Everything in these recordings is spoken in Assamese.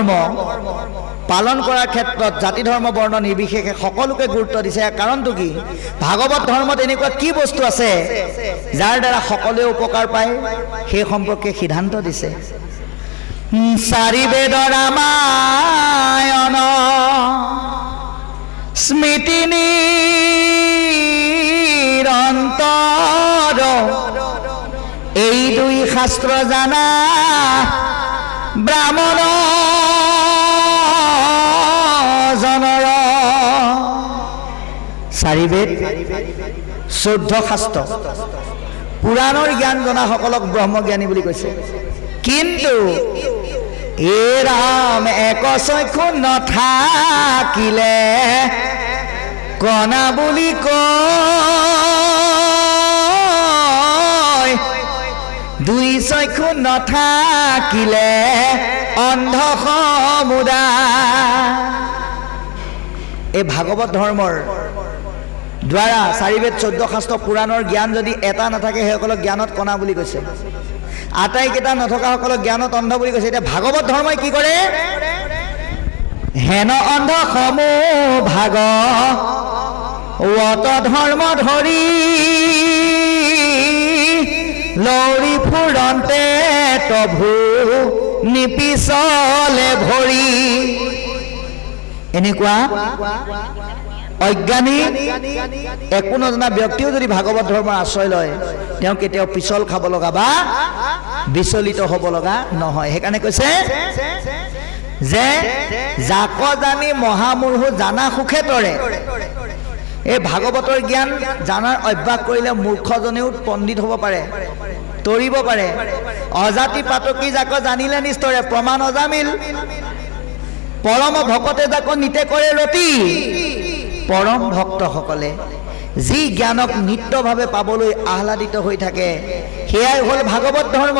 ধৰ্ম পালন কৰাৰ ক্ষেত্ৰত জাতি ধৰ্ম বৰ্ণ নিৰ্বিশেষে সকলোকে গুৰুত্ব দিছে। কাৰণটো কি? ভাগৱত ধৰ্মত এনেকুৱা কি বস্তু আছে যাৰ দ্বাৰা সকলোৱে উপকাৰ পায়, সেই সম্পৰ্কে সিদ্ধান্ত দিছে। চাৰি বেদ ৰামায়ণ স্মৃতি নিৰন্তৰ, এই দুই শাস্ত্ৰ জানা ব্ৰাহ্মণ জনৰ। চাৰি বেদ 14 শাস্ত্ৰ পুৰাণৰ জ্ঞান জনাসকলক ব্ৰহ্মজ্ঞানী বুলি কৈছে। কিন্তু এ ৰাম এক চক্ষু নাথাকিলে কণা বুলি কয়, দুই চক্ষু নাথাকিলে অন্ধ সমুদায়। এই ভাগৱত ধৰ্মৰ দ্বাৰা চাৰি বেদ 14 শাস্ত্ৰ পুৰাণৰ জ্ঞান যদি এটা নাথাকে সেইসকলক জ্ঞানত কণা বুলি কৈছে, আটাইকেইটা নথকাসকলক জ্ঞানত অন্ধ বুলি কৈছে। এতিয়া ভাগৱত ধৰ্মই কি কৰে? হেন অন্ধ সমূহ ভাগৱত ধৰ্ম ধৰি লৌৰি ফুৰন্তে তভু নিপিছলে ভৰি। এনেকুৱা অজ্ঞানী একো নজনা ব্যক্তিও যদি ভাগৱত ধৰ্মৰ আশ্ৰয় লয়, তেওঁ কেতিয়াও পিছল খাব লগা বা বিচলিত হ'ব লগা নহয়। সেইকাৰণে কৈছে যে যাক জানি মহামূৰ্খ জানা সুখে তৰে। এই ভাগৱতৰ জ্ঞান জানাৰ অভ্যাস কৰিলে মূৰ্খজনেও পণ্ডিত হ'ব পাৰে, তৰিব পাৰে। অজাতি পাতকী যাক জানিলে নিস্তৰে, প্ৰমাণ অজামিল পৰম ভকতে যাক নিতে কৰে ৰতি। পৰম ভক্তসকলে যি জ্ঞানক নিত্যভাৱে পাবলৈ আহ্লাদিত হৈ থাকে, সেয়াই হ'ল ভাগৱত ধৰ্ম।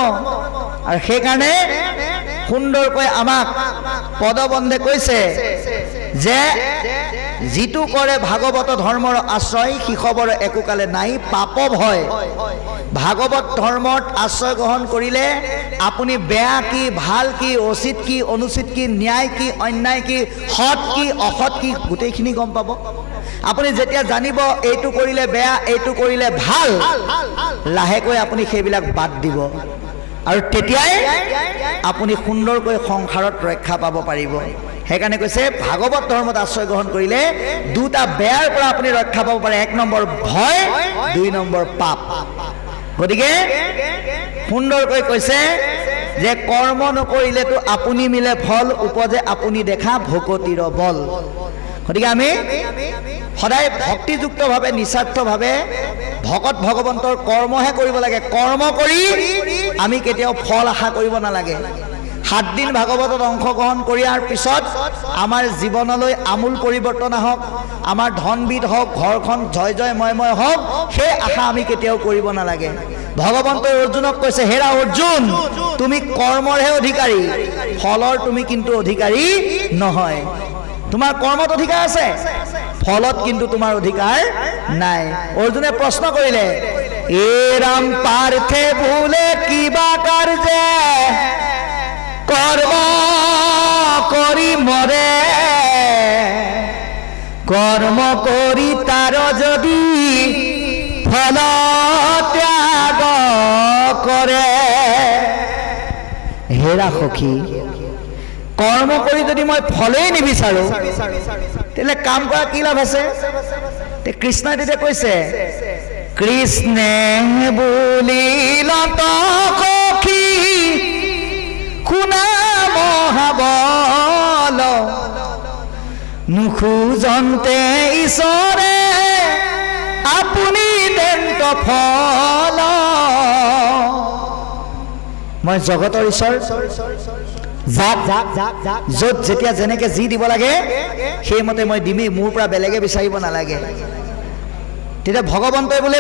আৰু সেইকাৰণে সুন্দৰকৈ আমাক পদবন্ধে কৈছে যে যিটো কৰে ভাগৱত ধৰ্মৰ আশ্ৰয়, শিশবৰ একোকালে নাই পাপ ভয়। ভাগৱত ধৰ্মত আশ্ৰয় গ্ৰহণ কৰিলে আপুনি বেয়া কি, ভাল কি, উচিত কি, অনুচিত কি, ন্যায় কি, অন্যায় কি, সৎ কি, অসৎ কি, গোটেইখিনি গম পাব। আপুনি যেতিয়া জানিব এইটো কৰিলে বেয়া, এইটো কৰিলে ভাল, লাহেকৈ আপুনি সেইবিলাক বাদ দিব, আৰু তেতিয়াই আপুনি সুন্দৰকৈ সংসাৰত ৰক্ষা পাব পাৰিব। সেইকাৰণে কৈছে ভাগৱত ধৰ্মত আশ্ৰয় গ্ৰহণ কৰিলে দুটা বেয়াৰ পৰা আপুনি ৰক্ষা পাব পাৰে। 1 নম্বৰ ভয়, 2 নম্বৰ পাপ। গতিকে সুন্দৰকৈ কৈছে যে কৰ্ম নকৰিলেতো আপুনি মিলে ফল, উপজে আপুনি দেখা ভকতিৰ বল। গতিকে আমি সদায় ভক্তিযুক্তভাৱে নিস্বাৰ্থভাৱে ভকত ভগৱন্তৰ কৰ্মহে কৰিব লাগে। কৰ্ম কৰি আমি কেতিয়াও ফল আশা কৰিব নালাগে। 7 দিন ভাগৱতত অংশগ্ৰহণ কৰাৰ পিছত আমাৰ জীৱনলৈ আমূল পৰিৱৰ্তন আহক, আমাৰ ধনবিধ হওক, ঘৰখন জয় জয় ময় হওক, সেই আশা আমি কেতিয়াও কৰিব নালাগে। ভগৱন্তই অৰ্জুনক কৈছে, হেৰা অৰ্জুন, তুমি কৰ্মৰহে অধিকাৰী, ফলৰ তুমি কিন্তু অধিকাৰী নহয়। তোমাৰ কৰ্মত অধিকাৰ আছে, ফলত কিন্তু তোমাৰ অধিকাৰ নাই। অৰ্জুনে প্ৰশ্ন কৰিলে, এ ৰাম পাৰ্থে বোলে কিবা কাৰ্যে কৰ্ম কৰি মৰে, কৰ্ম কৰি তাৰ যদি ফল ত্যাগ কৰে। হেৰা সখী, কৰ্ম কৰি যদি মই ফলেই নিবিচাৰো, তেতিয়াহ'লে কাম কৰা কি লাভ আছে? কৃষ্ণই তেতিয়া কৈছে, কৃষ্ণে বুলিল সখী শুনা মহাবল, নুখোজন্তে ঈশ্বৰে আপুনি দেন্ত ফল। মই জগতৰ ঈশ্বৰ, য'ত যেতিয়া যেনেকে যি দিব লাগে সেইমতে মই দিমেই, মোৰ পৰা বেলেগে বিচাৰিব নালাগে। তেতিয়া ভগৱন্তই বোলে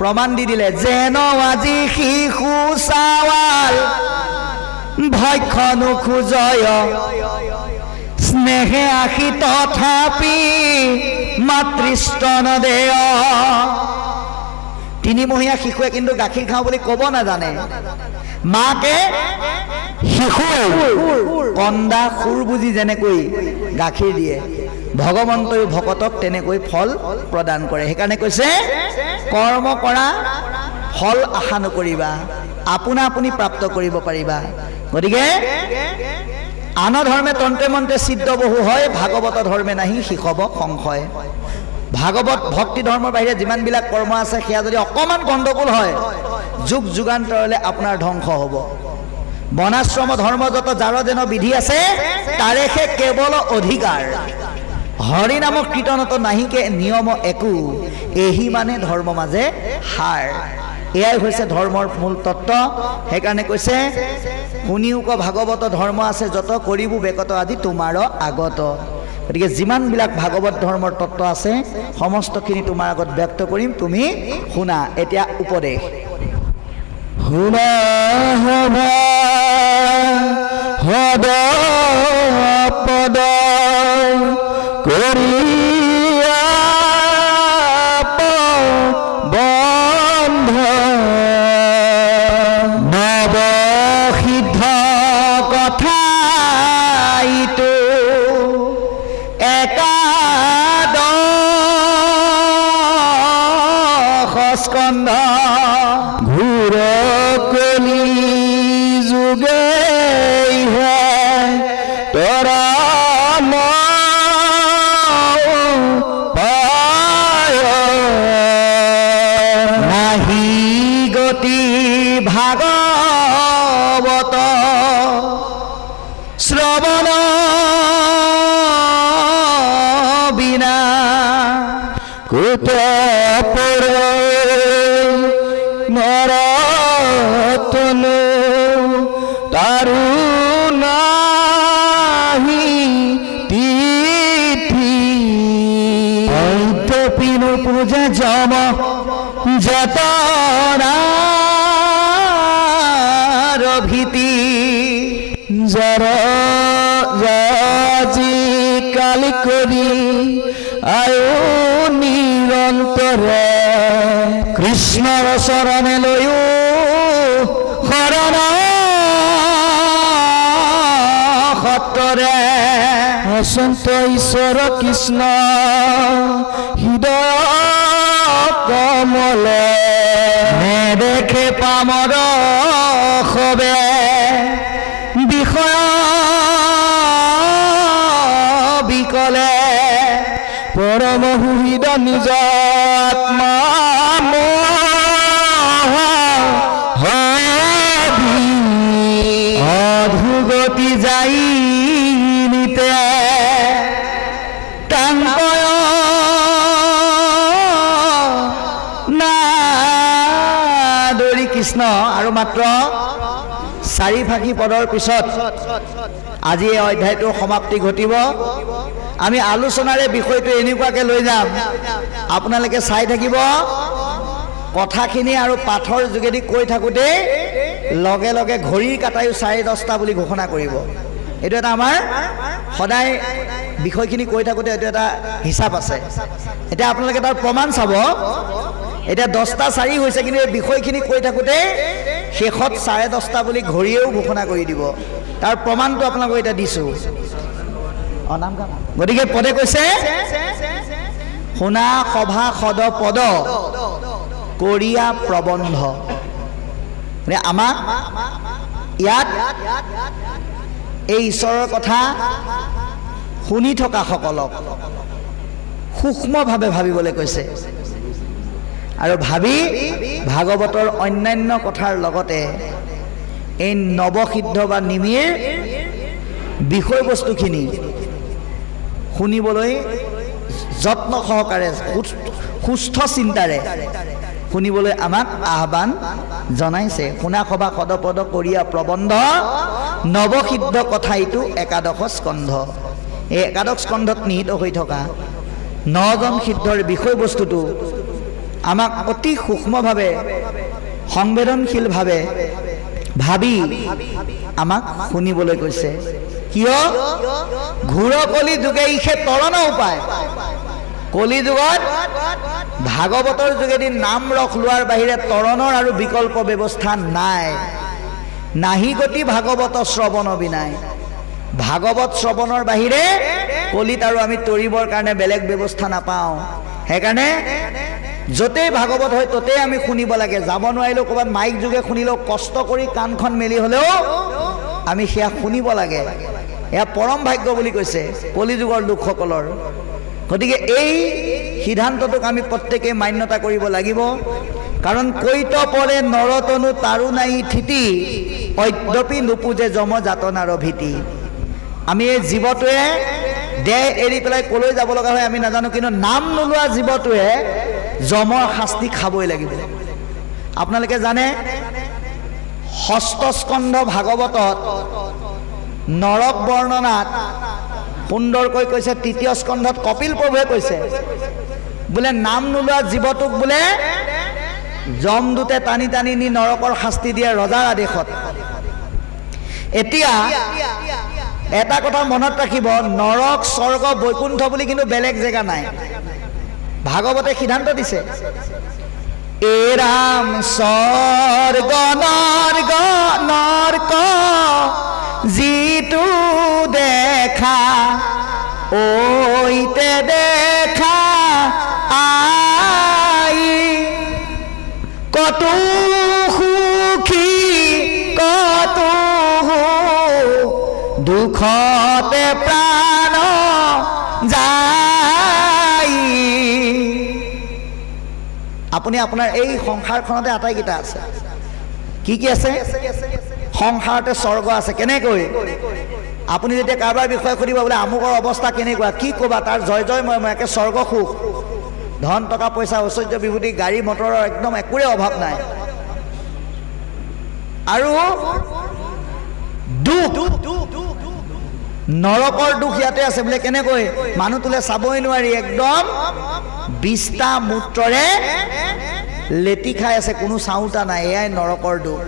প্ৰমাণ দি দিলে, যেন আজি শিশু চাৱাল ভক্ষ নোখোজয়, স্নেহে আশী তথাপি মাতৃস্তন দেয়। 3 মহীয়া শিশুৱে কিন্তু গাখীৰ খাওঁ বুলি ক'ব নাজানে, মাকে শিশুৰ কন্দা সুৰ বুজি যেনেকৈ গাখীৰ দিয়ে, ভগৱন্তয়ো ভকতক তেনেকৈ ফল প্ৰদান কৰে। সেইকাৰণে কৈছে কৰ্ম কৰা, ফল আশা নকৰিবা, আপোনা আপুনি প্ৰাপ্ত কৰিব পাৰিবা। গতিকে আন ধৰ্মে তন্ত্ৰে মন্ত্ৰে সিদ্ধ বহু হয়, ভাগৱত ধৰ্মে নাহি শিষব সংশয়। ভাগৱত ভক্তি ধৰ্মৰ বাহিৰে যিমানবিলাক কৰ্ম আছে সেয়া যদি অকণমান গণ্ডগোল হয়, যুগ যুগান্তৰলৈ আপোনাৰ ধ্বংস হ'ব। বনাশ্ৰম ধৰ্ম যত যাৰ যেন বিধি আছে, তাৰেহে কেৱল অধিকাৰ। হৰি নামক কীৰ্তনত নাহিকে নিয়ম একো, এহি মানে ধৰ্ম মাজে সাৰ। এয়াই হৈছে ধৰ্মৰ মূল তত্ত্ব। সেইকাৰণে কৈছে শুনিও ক ভাগৱত ধৰ্ম আছে যত, কৰিব বেকত আদি তোমাৰ আগত। গতিকে যিমানবিলাক ভাগৱত ধৰ্মৰ তত্ত্ব আছে সমস্তখিনি তোমাৰ আগত ব্যক্ত কৰিম, তুমি শুনা। এতিয়া উপদেশ শুনা হদ পদ কৰি বন্ধ নৱসিদ্ধ কথা ইটো একাদশ স্কন্ধ ঘূৰ কলি যুগে তৰা নাহি গতি ভাগৱত শ্ৰৱণ বিনা কুত নৰতনু তাৰু নাহি তিথি পিনু পূজা জম যতনাৰ ভীতি জাৰ আজি কালি কৰি আয়ো নিৰন্তৰে কৃষ্ণৰ চৰণে লৈও শৰণ সত্তৰে অসন্ত ঈশ্বৰ কৃষ্ণ হৃদয় কমলে নেদেখে পামৰ সবে বিষয় বিকলে পৰম সুহৃদ নিজ আত্মা অধুগতি যাই নিতে টাংকয় নাদৰি কৃষ্ণ। আৰু মাত্ৰ 4 ফাঁকি পদৰ পিছত আজি এই অধ্যায়টোৰ সমাপ্তি ঘটিব। আমি আলোচনাৰে বিষয়টো এনেকুৱাকে লৈ যাম, আপোনালোকে চাই থাকিব। কথাখিনি আৰু পাঠৰ যোগেদি কৈ থাকোঁতে লগে লগে ঘড়ীৰ কাটায়ো 10:30 বুলি ঘোষণা কৰিব। এইটো এটা আমাৰ সদায় বিষয়খিনি কৈ থাকোঁতে এইটো এটা হিচাপ আছে। এতিয়া আপোনালোকে তাৰ প্ৰমাণ চাব। এতিয়া 10:04 হৈছে, কিন্তু এই বিষয়খিনি কৈ থাকোঁতে শেষত 10:30 বুলি ঘড়ীয়েও ঘোষণা কৰি দিব। তাৰ প্ৰমাণটো আপোনালোকক এতিয়া দিছোঁ। গতিকে পদে কৈছে শুনা সভা সদ পদ কৰিয়া প্ৰবন্ধ। আমাক ইয়াত এই ঈশ্বৰৰ কথা শুনি থকা সকলক সূক্ষ্মভাৱে ভাবিবলৈ কৈছে, আৰু ভাবি ভাগৱতৰ অন্যান্য কথাৰ লগতে এই নৱসিদ্ধ বা নিমিৰ বিষয়বস্তুখিনি শুনিবলৈ যত্ন সহকাৰে সুস্থ চিন্তাৰে শুনিবলৈ আমাক আহ্বান জনাইছে। শুনা সভা সদপদ কৰিয়া প্ৰবন্ধ নৱসিদ্ধ কথা এইটো একাদশ স্কন্ধ। এই একাদশ স্কন্ধত নিহিত হৈ থকা 9জন সিদ্ধৰ বিষয়বস্তুটো আমাক অতি সূক্ষ্মভাৱে সংবেদনশীলভাৱে ভাবি আমাক শুনিবলৈ কৈছে। কিয়? ঘূৰ কলি যুগে ইহে তৰণ উপায়। কলি যুগত ভাগৱতৰ যোগেদি নাম ৰস লোৱাৰ বাহিৰে তৰণৰ আৰু বিকল্প ব্যৱস্থা নাই। নাহি গতি ভাগৱত শ্ৰৱণ বিনাই ভাগৱত শ্ৰৱণৰ বাহিৰে কলিত আৰু আমি তৰিবৰ কাৰণে বেলেগ ব্যৱস্থা নাপাওঁ সেইকাৰণে য'তেই ভাগৱত হয় ততেই আমি শুনিব লাগে যাব নোৱাৰিলেও ক'ৰবাত মাইক যোগে শুনিলেও কষ্ট কৰি কাণখন মেলি হ'লেও আমি সেয়া শুনিব লাগে এয়া পৰম ভাগ্য বুলি কৈছে কলিযুগৰ লোকসকলৰ গতিকে এই সিদ্ধান্তটোক আমি প্ৰত্যেকেই মান্যতা কৰিব লাগিব কাৰণ কৈত পৰে নৰতনু তাৰো নাই থিতি অদ্যপি নুপুজে যম যাতনাৰ ভীতি আমি এই জীৱটোৱে দেহ এৰি পেলাই কলৈ যাব লগা হয় আমি নাজানো কিন্তু নাম নোলোৱা জীৱটোৱে যমৰ শাস্তি খাবই লাগিব আপোনালোকে জানে ষষ্ঠ স্কন্ধ ভাগৱতত নৰক বৰ্ণনাত সুন্দৰকৈ কৈছে তৃতীয় স্কন্ধত কপিল প্ৰভুৱে কৈছে বোলে নাম নোলোৱা জীৱটোক বোলে যমদূতে টানি টানি নি নৰকৰ শাস্তি দিয়ে ৰজাৰ আদেশত এতিয়া এটা কথা মনত ৰাখিব নৰক স্বৰ্গ বৈকুণ্ঠ বুলি কিন্তু বেলেগ জেগা নাই ভাগৱতে সিদ্ধান্ত দিছে এৰাম স্বৰ্গ নৰক যিটো দেখা ঐতে দেখা আই কত সুখী কত দুখতে প্ৰাণ যায় আপুনি আপোনাৰ এই সংসাৰখনতে আটাইকেইটা আছে কি কি আছে সংসাৰতে স্বৰ্গ আছে কেনেকৈ আপুনি যেতিয়া কাৰোবাৰ বিষয়ে সুধিব বোলে আমুকৰ অৱস্থা কেনেকুৱা কি ক'বা তাৰ জয় জয় মই একে স্বৰ্গ সুখ ধন টকা পইচা ঐশ্বৰ্য বিভূতি গাড়ী মটৰৰ একদম একোৰে অভাৱ নাই আৰু দুখ নৰকৰ দুখ ইয়াতে আছে বোলে কেনেকৈ মানুহ তোলে চাবই নোৱাৰি একদম 20টা মূত্ৰৰে লেটি খাই আছে কোনো চাওঁতা নাই এয়াই নৰকৰ দুখ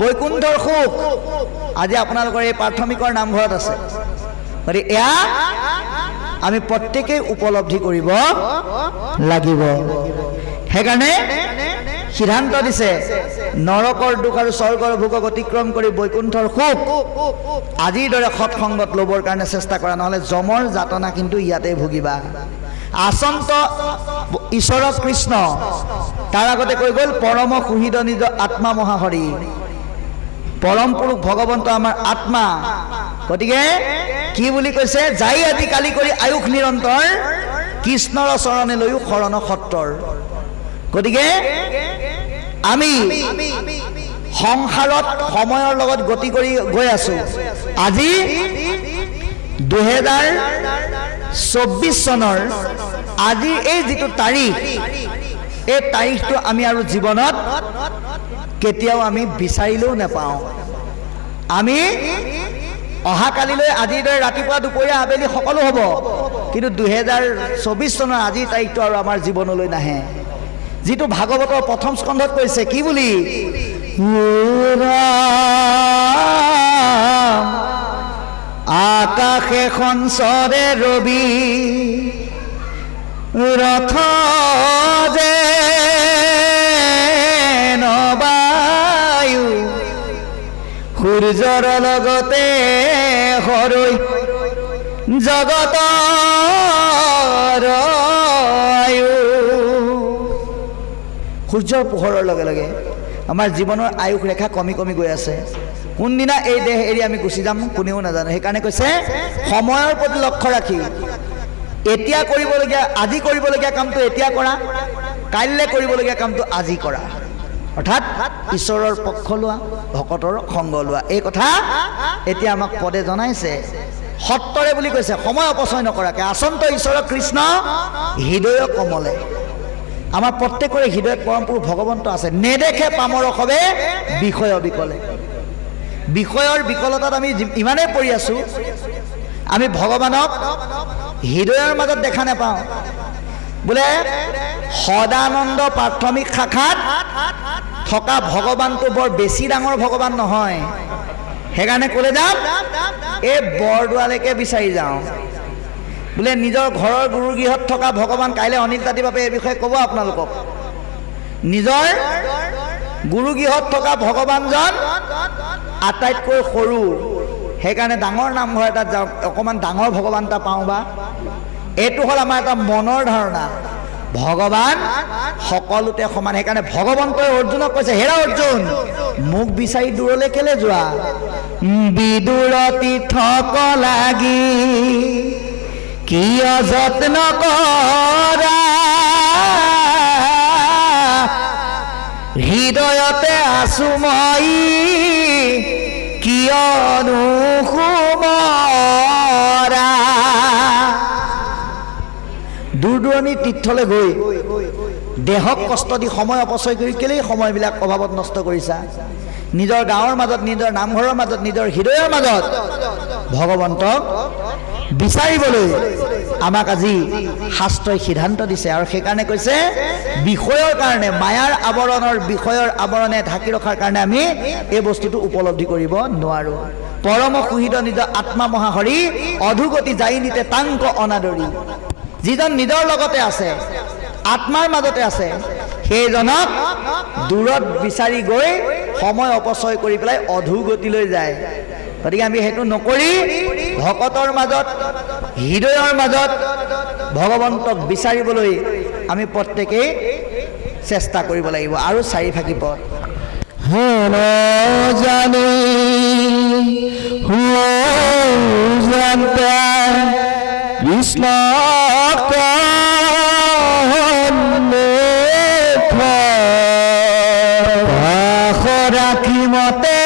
বৈকুণ্ঠৰ সুখ আজি আপোনালোকৰ এই প্ৰাথমিকৰ নামঘৰত আছে গতিকে এয়া আমি প্ৰত্যেকেই উপলব্ধি কৰিব লাগিব সেইকাৰণে সিদ্ধান্ত দিছে নৰকৰ দুখ আৰু স্বৰ্গৰ ভোগক অতিক্ৰম কৰি বৈকুণ্ঠৰ সুখ আজিৰ দৰে সৎসংগত ল'বৰ কাৰণে চেষ্টা কৰা নহ'লে যমৰ যাতনা কিন্তু ইয়াতে ভুগিবা আচন্ত ঈশ্বৰ কৃষ্ণ তাৰ আগতে কৈ গ'ল পৰম সুহৃদ নিজ আত্মা মহাহৰি পৰম পুৰুষ ভগৱন্ত আমাৰ আত্মা গতিকে কি বুলি কৈছে যাই আদি কালি কৰি আয়ুস নিৰন্তৰ কৃষ্ণৰ চৰণে লৈও শৰণ সত্ৰৰ গতিকে আমি সংসাৰত সময়ৰ লগত গতি কৰি গৈ আছো আজি 2024 চনৰ আজি এই যিটো তাৰিখ এই তাৰিখটো আমি আৰু জীৱনত কেতিয়াও আমি বিচাৰিলেও নাপাওঁ আমি অহাকালিলৈ আজিৰ দৰে ৰাতিপুৱা দুপৰীয়া আবেলি সকলো হ'ব কিন্তু 2024 চনৰ আজিৰ তাৰিখটো আৰু আমাৰ জীৱনলৈ নাহে যিটো ভাগৱতৰ প্ৰথম স্কন্ধত কৈছে কি বুলি আকাশে সঞ্চৰে ৰবি ৰথ যে নবায়ু সূৰ্যৰ লগতে হৰৈ জগতৰ সূৰ্যৰ পোহৰৰ লগে লগে আমাৰ জীৱনৰ আয়ুস ৰেখা কমি কমি গৈ আছে কোনদিনা এই দেহ এৰি আমি গুচি যাম কোনেও নাজানে সেইকাৰণে কৈছে সময়ৰ প্ৰতি লক্ষ্য ৰাখি এতিয়া কৰিবলগীয়া আজি কৰিবলগীয়া কামটো এতিয়া কৰা কাইলৈ কৰিবলগীয়া কামটো আজি কৰা অৰ্থাৎ ঈশ্বৰৰ পক্ষ লোৱা ভকতৰ সংগ লোৱা এই কথা এতিয়া আমাক পদে জনাইছে সত্তৰে বুলি কৈছে সময় অপচয় নকৰাকে আচন্ত ঈশ্বৰ কৃষ্ণ হৃদয় কমলে আমাৰ প্ৰত্যেকৰে হৃদয়ত পৰম পুৰুষ ভগৱন্ত আছে নেদেখে পামৰ সবে বিষয় বিকলে বিষয়ৰ বিকলতাত আমি ইমানেই পৰি আছো আমি ভগৱানক হৃদয়ৰ মাজত দেখা নাপাওঁ বোলে সদানন্দ প্ৰাথমিক শাখাত থকা ভগৱানটো বৰ বেছি ডাঙৰ ভগৱান নহয় সেইকাৰণে ক'লে যাম এই বৰদোৱালৈকে বিচাৰি যাওঁ বোলে নিজৰ ঘৰৰ গুৰুগৃহত থকা ভগৱান কাইলৈ অনিল তাঁতী বাপে এই বিষয়ে ক'ব আপোনালোকক নিজৰ গুৰুগৃহত থকা ভগৱানজন আটাইতকৈ সৰু, সেইকাৰণে ডাঙৰ নামঘৰ এটাত যাওঁ, অকণমান ডাঙৰ ভগৱান এটা পাওঁ বা। এইটো হ'ল আমাৰ এটা মনৰ ধাৰণা, ভগৱান সকলোতে সমান। সেইকাৰণে ভগৱন্তই অৰ্জুনক কৈছে, হেৰা অৰ্জুন, মোক বিচাৰি দূৰলৈ কেলে যোৱা? বিদুৰ তীৰ্থক লাগি কিয় যত্ন কৰা, হৃদয়তে আছো মই কিয়নো সুমৰা। দূৰ দূৰণি তীৰ্থলৈ গৈ দেহক কষ্ট দি সময় অপচয় কৰি কেলেই সময়বিলাক অভাৱত নষ্ট কৰিছা? নিজৰ গাঁৱৰ মাজত, নিজৰ নামঘৰৰ মাজত, নিজৰ হৃদয়ৰ মাজত ভগৱন্তক বিচাৰিবলৈ আমাক আজি শাস্ত্ৰই সিদ্ধান্ত দিছে। আৰু সেইকাৰণে কৈছে, বিষয়ৰ কাৰণে, মায়াৰ আৱৰণৰ, বিষয়ৰ আৱৰণে ঢাকি ৰখাৰ কাৰণে আমি এই বস্তুটো উপলব্ধি কৰিব নোৱাৰোঁ। পৰম সুহিত নিজ আত্মা মহাহৰি, অধুগতি যাই নিতে তাংক অনাদৰি। যিজন নিজৰ লগতে আছে, আত্মাৰ মাজতে আছে, সেইজনক দূৰত বিচাৰি গৈ সময় অপচয় কৰি পেলাই অধোগতিলৈ যায়। গতিকে আমি সেইটো নকৰি ভকতৰ মাজত, হৃদয়ৰ মাজত ভগৱন্তক বিচাৰিবলৈ আমি প্ৰত্যেকেই চেষ্টা কৰিব লাগিব। আৰু চাৰিফাকি পদ কৃষ্ণ ৰাখিমতে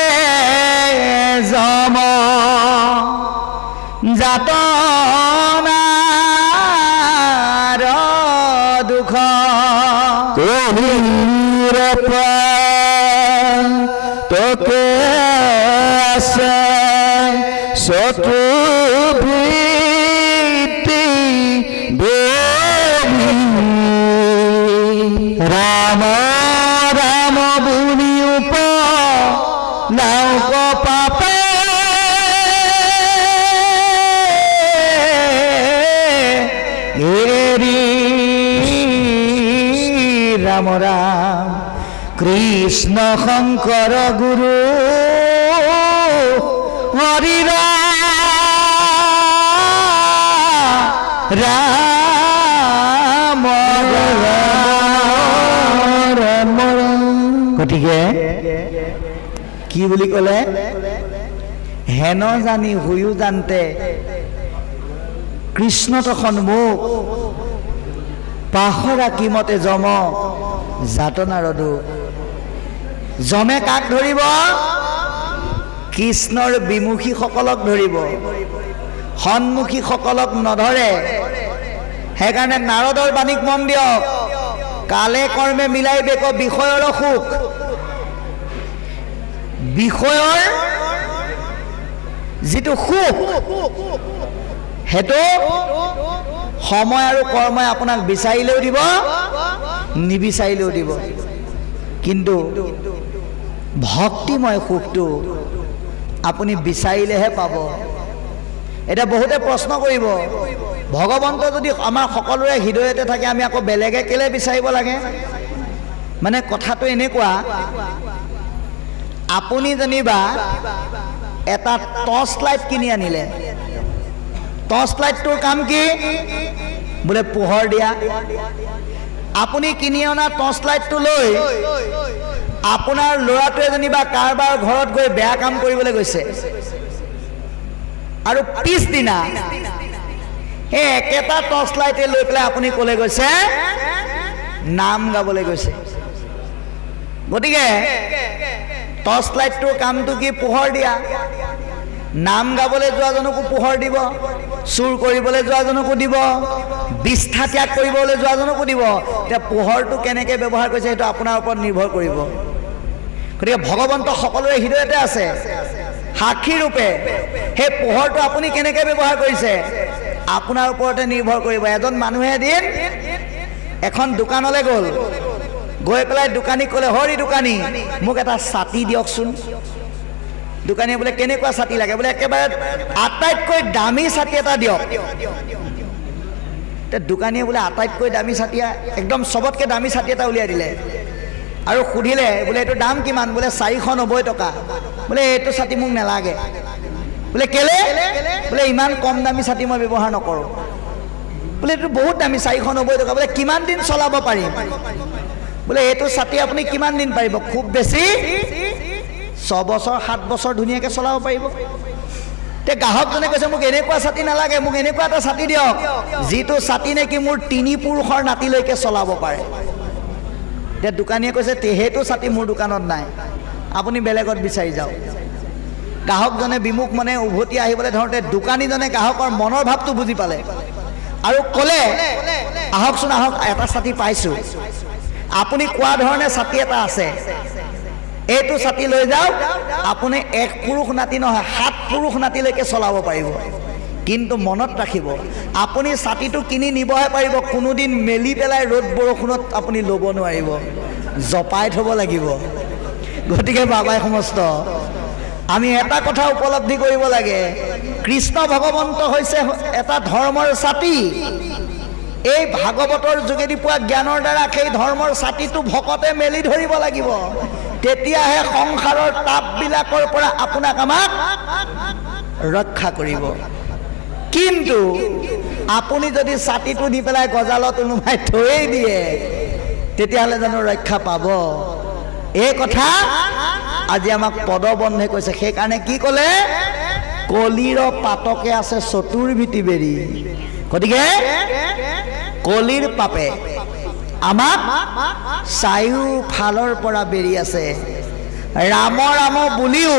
জম যাতনাৰ দুখ তোকে আছে শত্ৰু ৰাম ৰাম বুলি উপনাওক পাপে এৰি ৰাম ৰাম কৃষ্ণ শংকৰ গুৰু হৰি ৰাম। গতিকে কি বুলি ক'লে? হেন জানি হুয়ো জানতে কৃষ্ণ তখন মোক পাহৰা কিমতে যম যাতনাৰ দুখ। যমে কাক ধৰিব? কৃষ্ণৰ বিমুখীসকলক ধৰিব, সন্মুখীসকলক নধৰে। সেইকাৰণে নাৰদৰ বাণীক মন দিয়ক, কালে কৰ্মে মিলাই বেক বিষয়ৰ সুখ। বিষয়ৰ যিটো সুখ, সেইটো সময় আৰু কৰ্মই আপোনাক বিচাৰিলেও দিব, নিবিচাৰিলেও দিব। কিন্তু ভক্তিময় সুখটো আপুনি বিচাৰিলেহে পাব। এতিয়া বহুতে প্ৰশ্ন কৰিব, ভগৱন্ত যদি আমাৰ সকলোৰে হৃদয়তে থাকে, আমি আকৌ বেলেগে কেলে বিচাৰিব লাগে? মানে কথাটো এনেকুৱা, আপুনি যেনিবা এটা টৰ্চ লাইট কিনি আনিলে, টৰ্চ লাইটটোৰ কাম কি? বোলে পোহৰ দিয়া। আপুনি কিনি অনা টৰ্চ লাইটটো লৈ আপোনাৰ ল'ৰাটোৱে যেনিবা কাৰোবাৰ ঘৰত গৈ বেয়া কাম কৰিবলৈ গৈছে, আৰু পিছদিনা সেই একেটা টৰ্চ লাইটে লৈ পেলাই আপুনি ক'লে গৈছে? নাম গাবলৈ গৈছে। গতিকে টৰ্চ লাইটটোৰ কামটো কি? পোহৰ দিয়া। নাম গাবলৈ যোৱাজনকো পোহৰ দিব, চুৰ কৰিবলৈ যোৱাজনকো দিব, বিষ্ঠা ত্যাগ কৰিবলৈ যোৱাজনকো দিব। এতিয়া পোহৰটো কেনেকৈ ব্যৱহাৰ কৰিছে সেইটো আপোনাৰ ওপৰত নিৰ্ভৰ কৰিব। গতিকে ভগৱন্ত সকলোৰে হৃদয়তে আছে সাক্ষী ৰূপে। সেই পোহৰটো আপুনি কেনেকৈ ব্যৱহাৰ কৰিছে আপোনাৰ ওপৰতে নিৰ্ভৰ কৰিব। এজন মানুহে এদিন এখন দোকানলৈ গ'ল, গৈ পেলাই দোকানীক ক'লে, হৰি দোকানী, মোক এটা ছাতি দিয়কচোন। দোকানীয়ে বোলে, কেনেকুৱা ছাতি লাগে? বোলে একেবাৰে আটাইতকৈ দামী ছাতি এটা দিয়ক। দোকানীয়ে বোলে আটাইতকৈ দামী ছাতি, একদম চবতকৈ দামী ছাতি এটা উলিয়াই দিলে আৰু সুধিলে, বোলে এইটো দাম কিমান? বোলে 490 টকা। বোলে এইটো ছাতি মোক নালাগে। বোলে কেলে? বোলে ইমান কম দামী ছাতি মই ব্যৱহাৰ নকৰোঁ। বোলে এইটো বহুত দামী 490 টকা। বোলে কিমান দিন চলাব পাৰিম? বোলে এইটো ছাতি আপুনি কিমান দিন পাৰিব? খুব বেছি 6 বছৰ 7 বছৰ ধুনীয়াকৈ চলাব পাৰিব। তে গ্ৰাহকজনে কৈছে মোক এনেকুৱা ছাতি নালাগে, মোক এনেকুৱা এটা ছাতি দিয়ক যিটো ছাতি নেকি মোৰ 3 পুৰুষৰ নাতিলৈকে চলাব পাৰে। তে দোকানীয়ে কৈছে সেইটো ছাতি মোৰ দোকানত নাই, আপুনি বেলেগত বিচাৰি যাওক। গ্ৰাহকজনে বিমুখ মনে উভতি আহিবলৈ ধৰোঁতে দোকানীজনে গ্ৰাহকৰ মনৰ ভাৱটো বুজি পালে আৰু ক'লে আহকচোন আহক, এটা ছাতি পাইছোঁ, আপুনি কোৱা ধৰণে ছাতি এটা আছে, এইটো ছাতি লৈ যাওক, আপুনি 1 পুৰুষ নাতি নহয় 7 পুৰুষ নাতিলৈকে চলাব পাৰিব। কিন্তু মনত ৰাখিব আপুনি ছাতিটো কিনি নিবহে পাৰিব, কোনোদিন মেলি পেলাই ৰ'দ বৰষুণত আপুনি ল'ব নোৱাৰিব, জপাই থ'ব লাগিব। গতিকে বাবাই সমস্ত আমি এটা কথা উপলব্ধি কৰিব লাগে, কৃষ্ণ ভগৱন্ত হৈছে এটা ধৰ্মৰ ছাতি। এই ভাগৱতৰ যোগেদি পোৱা জ্ঞানৰ দ্বাৰা সেই ধৰ্মৰ ছাতিটো ভকতে মেলি ধৰিব লাগিব, তেতিয়াহে সংসাৰৰ তাপবিলাকৰ পৰা আপোনাক আমাক ৰক্ষা কৰিব। কিন্তু আপুনি যদি ছাতিটো নি পেলাই গজালত ওলোমাই থৈ দিয়ে তেতিয়াহ'লে জানো ৰক্ষা পাব? এই কথা আজি আমাক পদবন্ধে কৈছে। সেইকাৰণে কি ক'লে? কলিৰ পাতকে আছে চতুৰ্ভীতি বেৰি। গতিকে কলিৰ পাপে আমাক চাৰিওফালৰ পৰা বেৰি আছে। ৰাম ৰাম বুলিও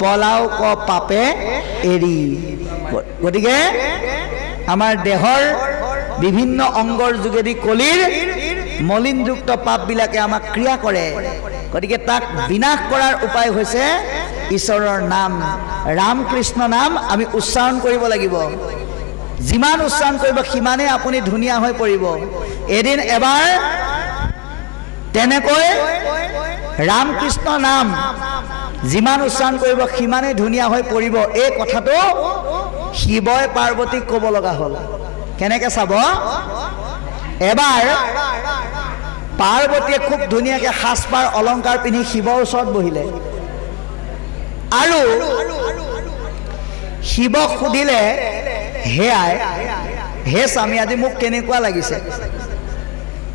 পলাও ক পাপে এৰি। গতিকে আমাৰ দেহৰ বিভিন্ন অংগৰ যোগেদি কলিৰ মলিনযুক্ত পাপবিলাকে আমাক ক্ৰিয়া কৰে। গতিকে তাক বিনাশ কৰাৰ উপায় হৈছে ঈশ্বৰৰ নাম, ৰাম কৃষ্ণ নাম আমি উচ্চাৰণ কৰিব লাগিব। যিমান উচ্চাৰণ কৰিব সিমানেই আপুনি ধুনীয়া হৈ পৰিব। এদিন এবাৰ তেনেকৈ ৰাম কৃষ্ণ নাম যিমান উচ্চাৰণ কৰিব সিমানেই ধুনীয়া হৈ পৰিব। এই কথাটো শিৱই পাৰ্বতীক ক'ব লগা হ'ল। কেনেকৈ চাব? এবাৰ পাৰ্বতীয়ে খুব ধুনীয়াকৈ সাজপাৰ অলংকাৰ পিন্ধি শিৱৰ ওচৰত বহিলে আৰু শিৱক সুধিলে, হে স্বামী আজি মোক কেনেকুৱা লাগিছে?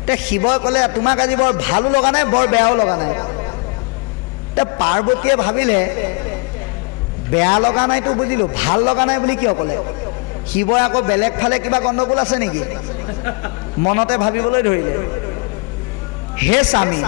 তে শিৱই ক'লে তোমাক আজি বৰ ভালো লগা নাই বৰ বেয়াও লগা নাই। তে পাৰ্বতীয়ে ভাবিলে বেয়া লগা নাইতো বুজিলোঁ, ভাল লগা নাই বুলি কিয় ক'লে? শিৱই আকৌ বেলেগ ফালে কিবা গণ্ডগোল আছে নেকি মনতে ভাবিবলৈ ধৰিলে। হে স্বামী